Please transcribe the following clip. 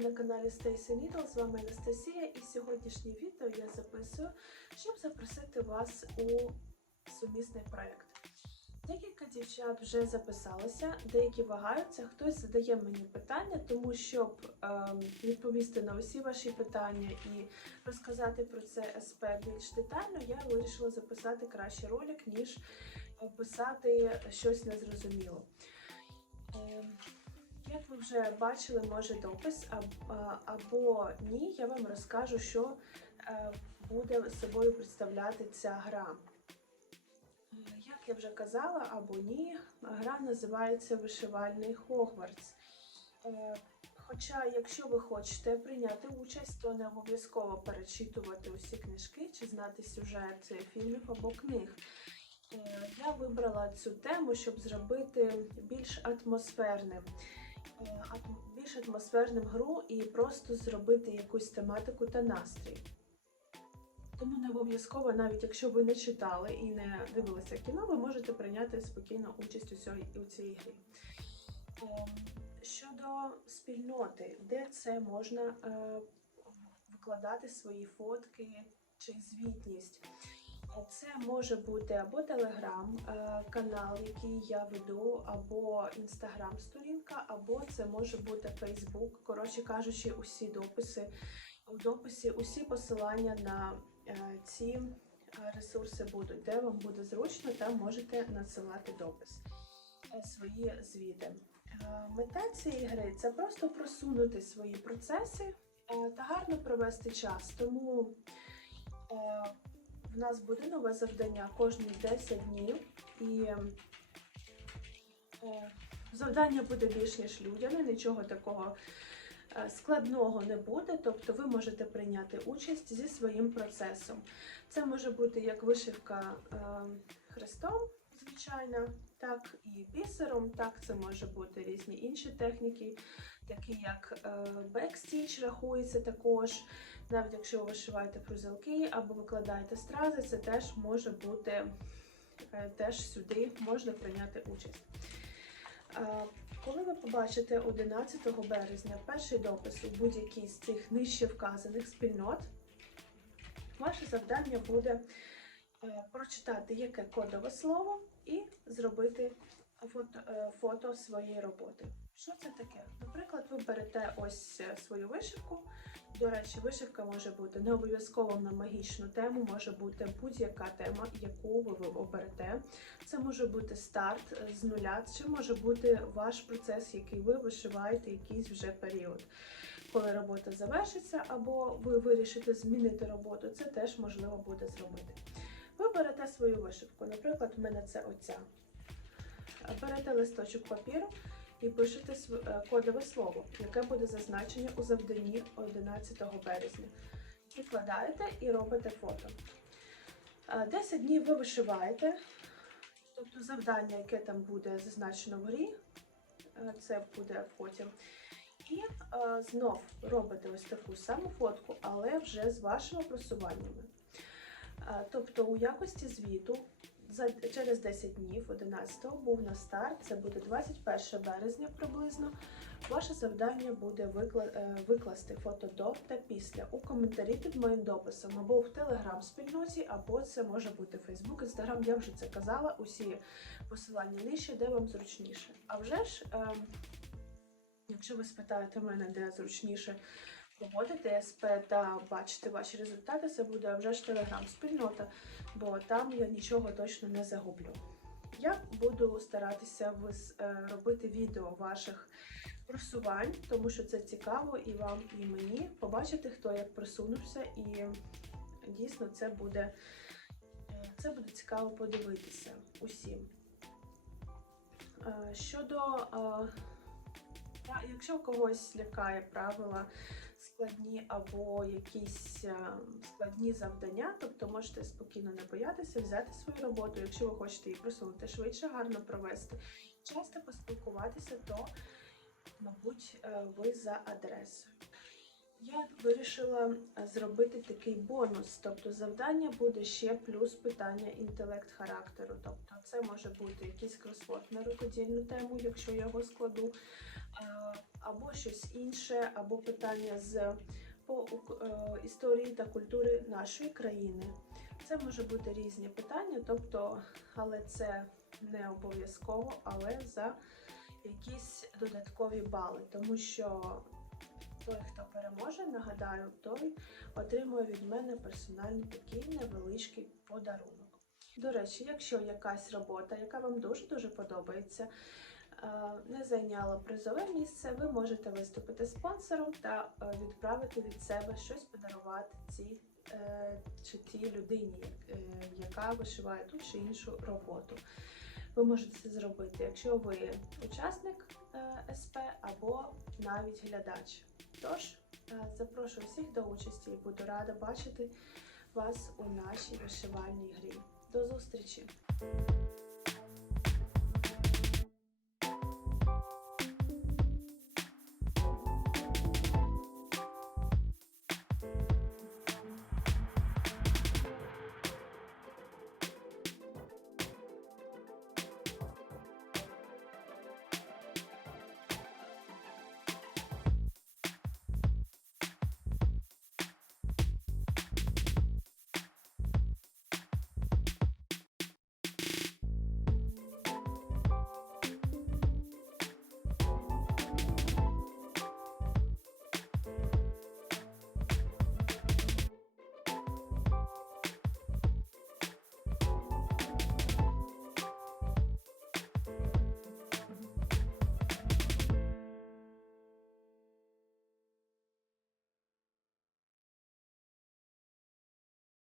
на каналі Stacy Needle, з вами Анастасія, і сьогоднішнє відео я записую, щоб запросити вас у сумісний проєкт. Декілька дівчат вже записалися, деякі вагаються, хтось задає мені питання, тому щоб ем, відповісти на усі ваші питання і розказати про це СП більш детально, я вирішила записати краще ролик, ніж писати щось незрозуміло. Ем, як ви вже бачили, може допис або ні, я вам розкажу, що е, буде собою представляти ця гра. Е, Як я вже казала, або ні, гра називається Вишивальний Хогвартс. Е, Хоча, якщо ви хочете прийняти участь, то не обов'язково перечитувати усі книжки чи знати сюжет фільмів або книг. Я вибрала цю тему, щоб зробити більш атмосферним, атм- більш атмосферним гру і просто зробити якусь тематику та настрій. Тому не обов'язково, навіть якщо ви не читали і не дивилися кіно, ви можете прийняти спокійно участь у цій, у цій грі. Ем, Щодо спільноти, де це можна е, викладати свої фотки чи звітність. Це може бути або телеграм е, канал, який я веду, або інстаграм сторінка, або це може бути Фейсбук. Коротше кажучи, усі дописи у дописі, усі посилання на е, ці е, ресурси будуть, де вам буде зручно, там можете надсилати допис е, свої звіти. Мета цієї гри це просто просунути свої процеси та гарно провести час. Тому в нас буде нове завдання кожні 10 днів, і е, завдання буде більш ніж людяне, нічого такого е, складного не буде. Тобто ви можете прийняти участь зі своїм процесом. Це може бути як вишивка е, хрестом, звичайно, так і бісером, так це може бути різні інші техніки, такі як бекстіч рахується також. Навіть якщо ви вишиваєте фрузелки або викладаєте стрази, це теж може бути е, теж сюди можна прийняти участь. Е, Коли ви побачите 11 березня перший допис у будь-якій з цих нижче вказаних спільнот, ваше завдання буде е, прочитати яке кодове слово і зробити е, фото своєї роботи. Що це таке? Наприклад, ви берете ось е, свою вишивку. До речі, вишивка може бути не обов'язково на магічну тему, може бути будь-яка тема, яку ви оберете. Це може бути старт е, з нуля, чи може бути ваш процес, який ви вишиваєте якийсь вже період. Коли робота завершиться, або ви вирішите змінити роботу, це теж можливо буде зробити. Ви берете свою вишивку, наприклад, в мене це оця. Берете листочок папіру і пишете е, кодове слово, яке буде зазначене у завданні 11 березня. Прикладаєте і робите фото. Е, 10 днів ви вишиваєте, тобто завдання, яке там буде зазначено в грі, е, це буде потім. І е, знов робите ось таку саму фотку, але вже з вашими просуваннями. Е, Тобто у якості звіту через 10 днів, 11-го, був на старт, це буде 21 березня приблизно. Ваше завдання буде викла, е, викласти фото до та після у коментарі під моїм дописом або в телеграм-спільноті, або це може бути Фейсбук, Інстаграм. Я вже це казала. Усі посилання нижче, де вам зручніше. А вже ж, е, якщо ви спитаєте мене, де зручніше проводити СП та бачити ваші результати, це буде вже ж телеграм-спільнота, бо там я нічого точно не загублю. Я буду старатися е, робити відео ваших просувань, тому що це цікаво і вам, і мені побачити, хто як просунувся, і дійсно це буде, е, це буде цікаво подивитися усім. Е, Щодо якщо когось лякає правила складні або якісь е, складні завдання, тобто можете спокійно не боятися взяти свою роботу, якщо ви хочете її просунути швидше, гарно провести, часто поспілкуватися, то, мабуть, е, ви за адресою. Я вирішила е, зробити такий бонус, тобто завдання буде ще плюс питання інтелект характеру. Тобто це може бути якийсь кросворд на рукодільну тему, якщо я його складу, е, або щось інше, або питання з по е, історії та культури нашої країни. Це може бути різні питання, тобто, але це не обов'язково, але за якісь додаткові бали, тому що той, хто переможе, нагадаю, той отримує від мене персональний такий невеличкий подарунок. До речі, якщо якась робота, яка вам дуже-дуже подобається, е, не зайняла призове місце, ви можете виступити спонсором та е, відправити від себе щось подарувати цій е, чи тій людині, яка вишиває ту чи іншу роботу. Ви можете це зробити, якщо ви учасник е, СП або навіть глядач. Тож е, запрошую всіх до участі і буду рада бачити вас у нашій вишивальній грі. До зустрічі!